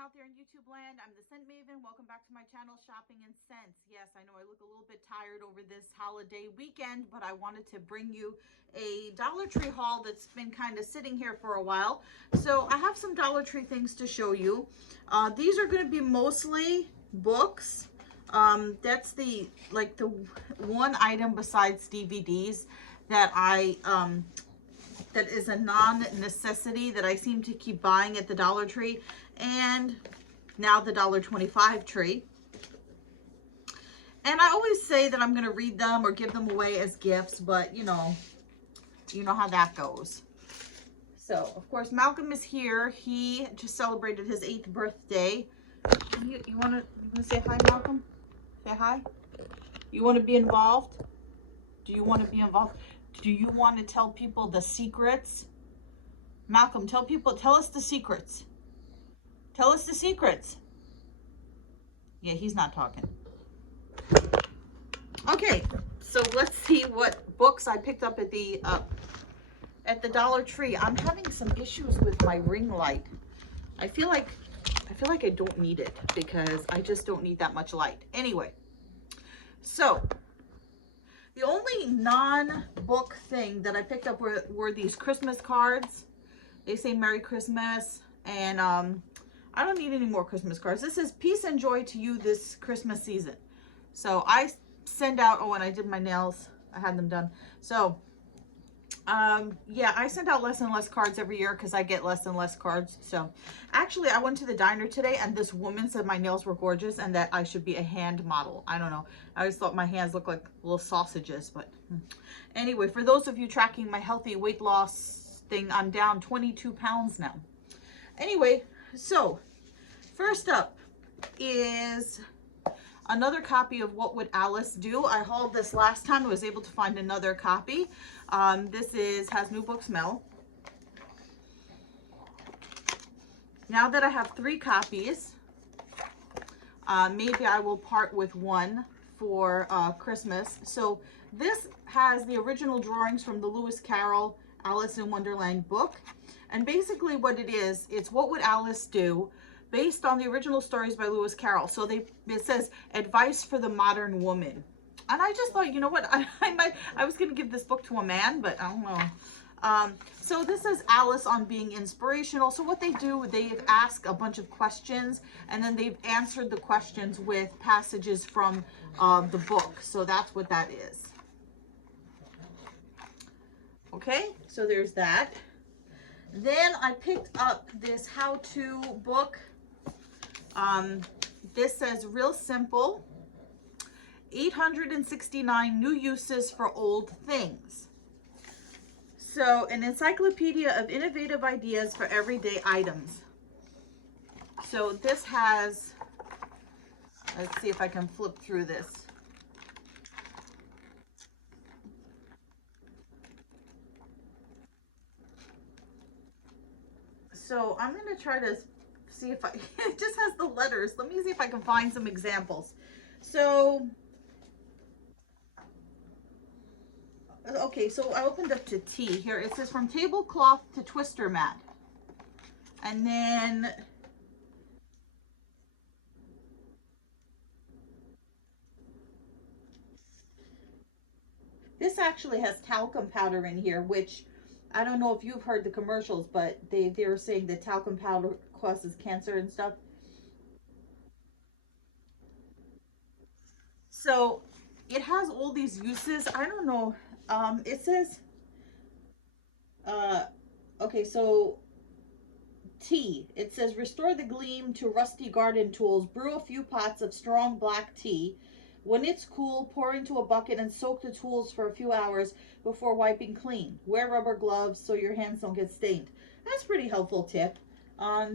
out there in YouTube land. I'm the Scent Maven. Welcome back to my channel, Shopping and Scents. Yes, I know I look a little bit tired over this holiday weekend, but I wanted to bring you a Dollar Tree haul that's been kind of sitting here for a while. So I have some Dollar Tree things to show you. These are going to be mostly books. That's the one item besides DVDs that that is a non-necessity that I seem to keep buying at the Dollar Tree and now the $1.25 tree. And I always say that I'm going to read them or give them away as gifts, but you know how that goes. So, of course, Malcolm is here. He just celebrated his 8th birthday. You want to say hi, Malcolm? Say hi. You want to be involved? Do you want to be involved? Do you want to tell people the secrets? Malcolm, tell us the secrets. Tell us the secrets. Yeah, he's not talking. Okay, so let's see what books I picked up at the Dollar Tree. I'm having some issues with my ring light. I feel like I don't need it because I just don't need that much light. Anyway, so the only non-book thing that I picked up were these Christmas cards. They say Merry Christmas, and I don't need any more Christmas cards. This is peace and joy to you this Christmas season. So I send out, oh, and I did my nails. I had them done. So, yeah, I send out less and less cards every year because I get less and less cards. So, actually, I went to the diner today, and this woman said my nails were gorgeous and that I should be a hand model. I don't know. I always thought my hands looked like little sausages, but anyway, for those of you tracking my healthy weight loss thing, I'm down 22 pounds now. Anyway, so first up is another copy of What Would Alice Do? I hauled this last time. I was able to find another copy. This has new book smell. Now that I have 3 copies, maybe I will part with one for Christmas. So this has the original drawings from the Lewis Carroll Alice in Wonderland book. And basically what it is, it's What Would Alice Do? Based on the original stories by Lewis Carroll. So it says advice for the modern woman. And I just thought, you know what, I was going to give this book to a man, but I don't know. So this is Alice on being inspirational. So what they do, they ask a bunch of questions, and then they've answered the questions with passages from the book. So that's what that is. Okay, so there's that. Then I picked up this how-to book. This says real simple, 869 new uses for old things. So an encyclopedia of innovative ideas for everyday items. So this has, let's see if I can flip through this. So I'm going to try to see if it just has the letters. Let me see if I can find some examples. So, okay, so I opened up to T here. It says from tablecloth to twister mat. And then this actually has talcum powder in here, which I don't know if you've heard the commercials, but they were saying that talcum powder causes cancer and stuff. So it has all these uses. I don't know. It says, okay, so tea. It says restore the gleam to rusty garden tools. Brew a few pots of strong black tea. When it's cool, pour into a bucket and soak the tools for a few hours before wiping clean. Wear rubber gloves so your hands don't get stained. That's a pretty helpful tip.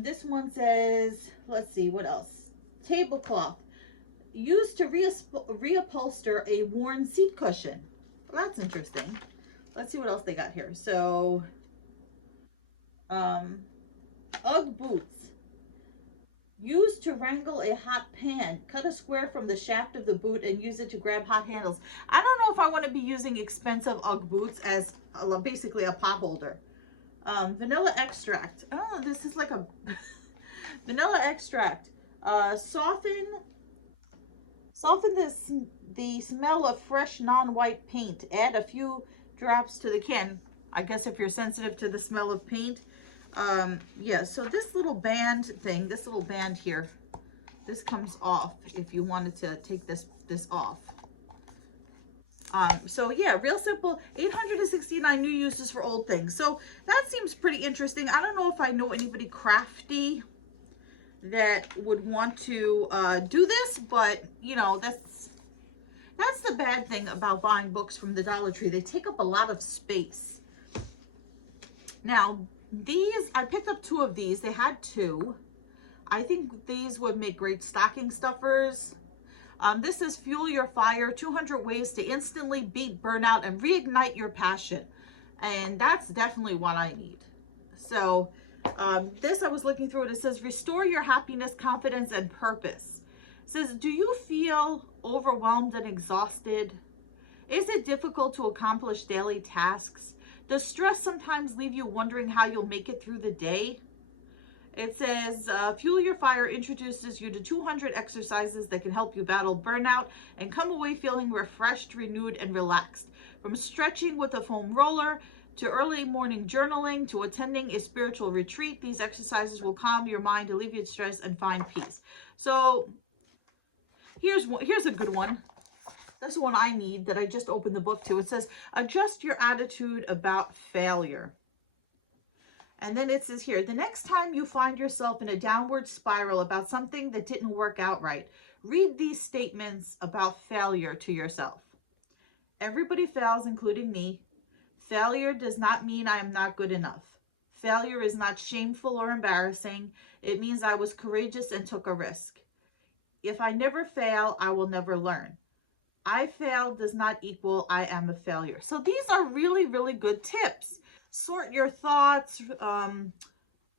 This one says, let's see, what else? Tablecloth. Used to reupholster a worn seat cushion. Well, that's interesting. Let's see what else they got here. So, Ugg boots. Used to wrangle a hot pan. Cut a square from the shaft of the boot and use it to grab hot handles. I don't know if I want to be using expensive Ugg boots as basically a pot holder. Vanilla extract. Oh, this is like a Vanilla extract. Soften the smell of fresh non-white paint. Add a few drops to the can. I guess if you're sensitive to the smell of paint. Yeah, so this little band thing, this little band here, this comes off if you wanted to take this off. So yeah, real simple. 869 new uses for old things. So that seems pretty interesting. I don't know if I know anybody crafty that would want to do this, but you know, that's the bad thing about buying books from the Dollar Tree. They take up a lot of space. Now, these, I picked up 2 of these. They had 2. I think these would make great stocking stuffers. This is Fuel Your Fire, 200 ways to instantly beat burnout and reignite your passion. And that's definitely what I need. So this, I was looking through it. It says, restore your happiness, confidence, and purpose. It says, do you feel overwhelmed and exhausted? Is it difficult to accomplish daily tasks? Does stress sometimes leave you wondering how you'll make it through the day? It says, Fuel Your Fire introduces you to 200 exercises that can help you battle burnout and come away feeling refreshed, renewed, and relaxed. From stretching with a foam roller to early morning journaling to attending a spiritual retreat, these exercises will calm your mind, alleviate stress, and find peace. So here's a good one. That's the one I need that I just opened the book to. It says, adjust your attitude about failure. And then it says here, the next time you find yourself in a downward spiral about something that didn't work out right, read these statements about failure to yourself. Everybody fails, including me. Failure does not mean I am not good enough. Failure is not shameful or embarrassing. It means I was courageous and took a risk. If I never fail, I will never learn. I failed does not equal I am a failure. So these are really, really good tips. Sort your thoughts,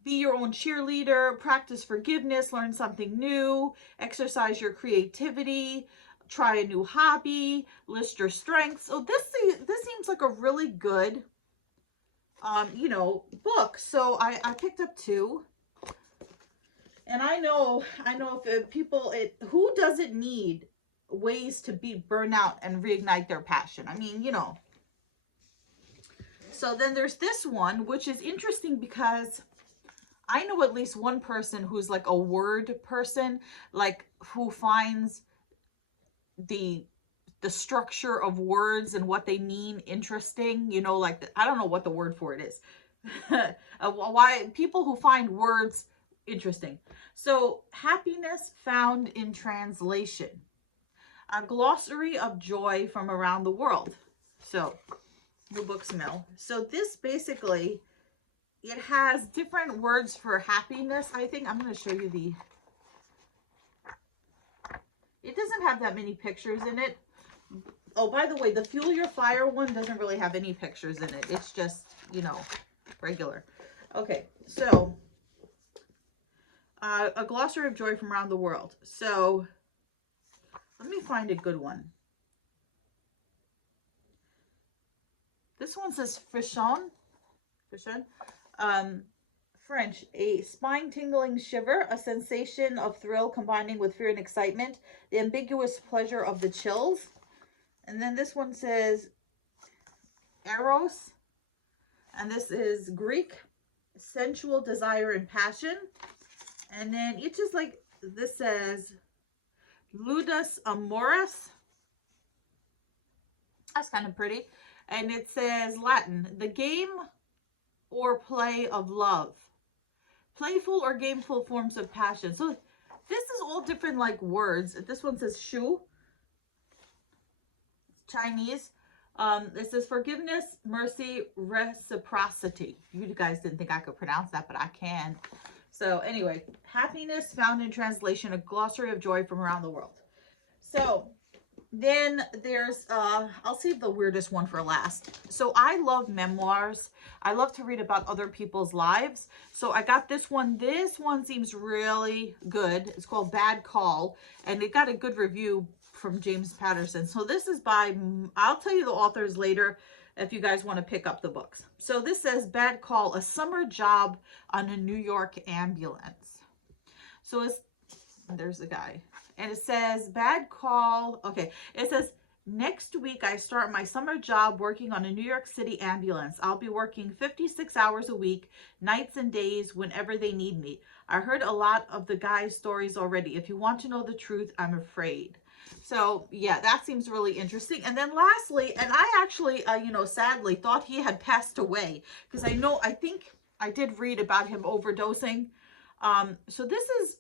be your own cheerleader, practice forgiveness, learn something new, exercise your creativity, try a new hobby, list your strengths. So this seems like a really good, you know, book. So I picked up 2. And I know if people, who doesn't need ways to beat burnout and reignite their passion? I mean, you know. So then there's this one, which is interesting because I know at least one person who's like a word person, like who finds the structure of words and what they mean interesting, you know, like I don't know what the word for it is. Why people who find words interesting. So, happiness found in translation. A glossary of joy from around the world. So, new book smell. So this basically, it has different words for happiness. I think I'm going to show you it doesn't have that many pictures in it. Oh, by the way, the Fuel Your Fire one doesn't really have any pictures in it. It's just, you know, regular. Okay, so a glossary of joy from around the world. So let me find a good one. This one says frisson, French, a spine-tingling shiver, a sensation of thrill combining with fear and excitement, the ambiguous pleasure of the chills. And then this one says eros, and this is Greek, sensual desire and passion. And then it's just like, this says ludus amoris. That's kind of pretty. And it says Latin, the game or play of love. Playful or gameful forms of passion. So this is all different like words. This one says shu, Chinese. It says forgiveness, mercy, reciprocity. You guys didn't think I could pronounce that, but I can. So anyway, happiness found in translation, a glossary of joy from around the world. So then there's, I'll save the weirdest one for last. So I love memoirs. I love to read about other people's lives. So I got this one. This one seems really good. It's called Bad Call, and it got a good review from James Patterson. So this is by, I'll tell you the authors later if you guys want to pick up the books. So this says Bad Call, a summer job on a New York ambulance. So there's the guy. And it says, bad call. Okay. It says, next week I start my summer job working on a New York City ambulance. I'll be working 56 hours a week, nights and days, whenever they need me. I heard a lot of the guy's stories already. If you want to know the truth, I'm afraid. So yeah, that seems really interesting. And then lastly, and I actually, sadly thought he had passed away, because I think I did read about him overdosing. So this is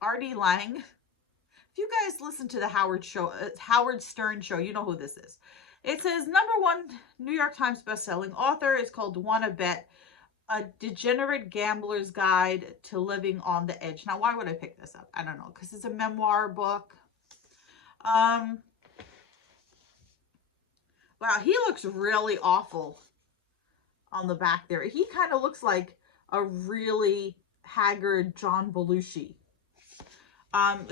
Artie Lang. If you guys listen to the Howard Stern show, you know who this is. It says, #1 New York Times bestselling author. It's called Wanna Bet, a degenerate gambler's guide to living on the edge. Now, why would I pick this up? I don't know, because it's a memoir book. Wow, he looks really awful on the back there. He kind of looks like a really haggard John Belushi.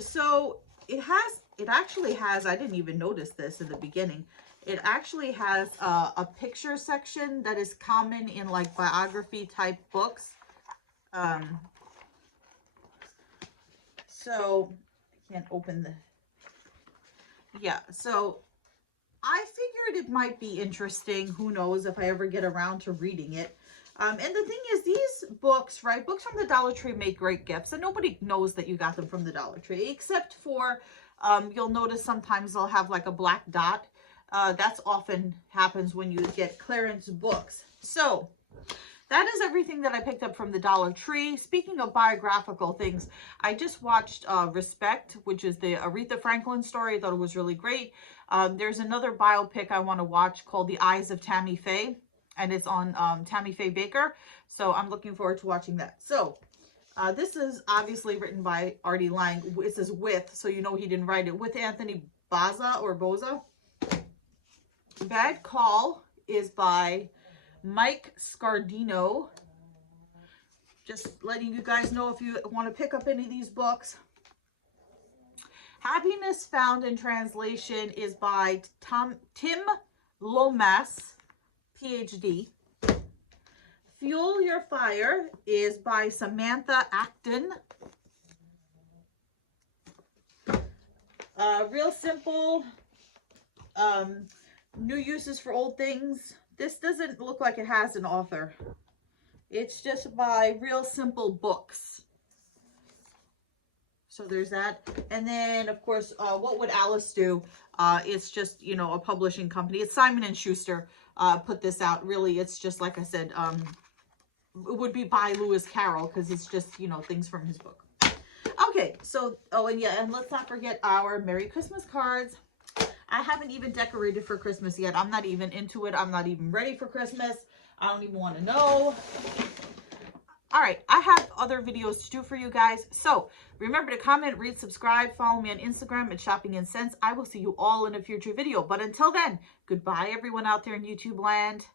So it actually has, I didn't even notice this in the beginning. It actually has a picture section that is common in like biography type books. So I can't open the, yeah, so I figured it might be interesting. Who knows if I ever get around to reading it. And the thing is, these books, right, books from the Dollar Tree make great gifts, and nobody knows that you got them from the Dollar Tree, except for, you'll notice sometimes they'll have like a black dot. That's often happens when you get clearance books. So that is everything that I picked up from the Dollar Tree. Speaking of biographical things, I just watched Respect, which is the Aretha Franklin story. I thought it was really great. There's another biopic I want to watch called The Eyes of Tammy Faye, and it's on Tammy Faye Baker. So I'm looking forward to watching that. So this is obviously written by Artie Lang. It says with, so you know he didn't write it. With Anthony Boza. Bad Call is by Mike Scardino. Just letting you guys know if you want to pick up any of these books. Happiness Found in Translation is by Tim Lomas, PhD. Fuel Your Fire is by Samantha Acton. Real Simple, New Uses for Old Things. This doesn't look like it has an author. It's just by Real Simple Books. So there's that. And then, of course, What Would Alice Do? It's just, you know, a publishing company. It's Simon & Schuster put this out. Really, it's just, like I said, it would be by Lewis Carroll, because it's just, you know, things from his book. Okay, so, oh, and yeah, and let's not forget our Merry Christmas cards. I haven't even decorated for Christmas yet. I'm not even into it. I'm not even ready for Christmas. I don't even want to know. All right, I have other videos to do for you guys. So remember to comment, read, subscribe, follow me on Instagram at Shopping and Sense. I will see you all in a future video. But until then, goodbye everyone out there in YouTube land.